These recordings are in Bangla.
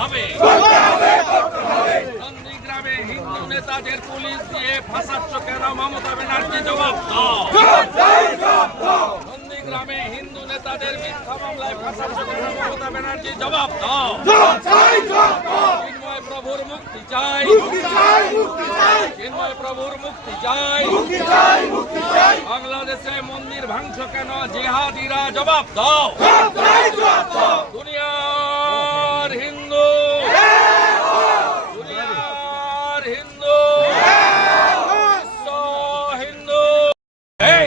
হবে। নন্দীগ্রামে হিন্দু নেতাদের পুলিশ দিয়ে ফাঁসাচ্ছ কেন মমতা ব্যানার্জি জবাব দাও। নন্দীগ্রামে হিন্দু নেতাদের মিথ্যা মামলায় ফাঁসাচ্ছ কেন মমতা ব্যানার্জি জবাব দাও। প্রভুর মুক্তি চাই। চিন্ময় প্রভুর মুক্তি চাই। বাংলাদেশে মন্দির ভাঙছ কেন? জিহাদিরা জবাব দাও দুনিয়ার হিন্দু দুনিয়ার হিন্দু বিশ্ব হিন্দু এই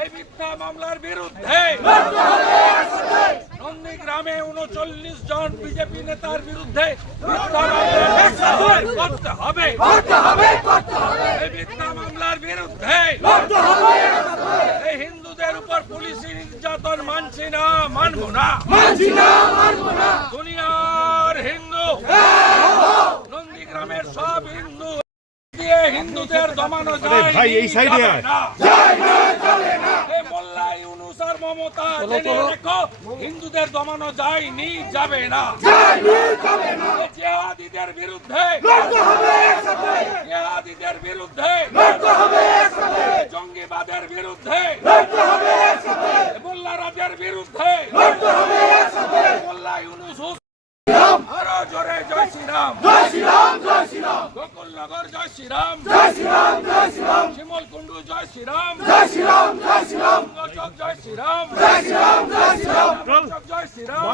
এই মিথ্যা মামলার বিরুদ্ধে। নন্দীগ্রামে উনচল্লিশ জন বিজেপি নেতার বিরুদ্ধে করতে হবে। এই মিথ্যা মামলার বিরুদ্ধে। এই হিন্দুদের উপর পুলিশি নির্যাতন মানছি না মানবো না। দুনিয়ার হিন্দু। নন্দীগ্রামের সব হিন্দু। দিয়ে হিন্দুদের দমানো যায় ভাই, এই সাইডে যাবে আয়। না। এই মোল্লা ইউনুস আর জেনে রেখো, হিন্দুদের দমানো যায়নি যাবে না জেহাদিদের বিরুদ্ধে। জেহাদিদের বিরুদ্ধে। জঙ্গিবাদের বিরুদ্ধে। মোল্লা রাজের বিরুদ্ধে। মোল্লা ইউনুস জয় শ্রীরাম গোকুলনগর জয় শ্রীরাম জয় শ্রীরাম চক জয় শ্রীরাম চক জয় শ্রীরাম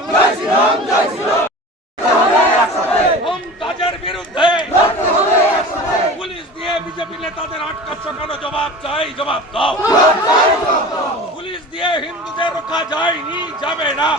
বিরুদ্ধে পুলিশ দিয়ে বিজেপি নেতাদের আটকাচ্ছ কেন জবাব চাই জবাব দাও পুলিশ দিয়ে হিন্দুদের রক্ষা যায়নি যাবে না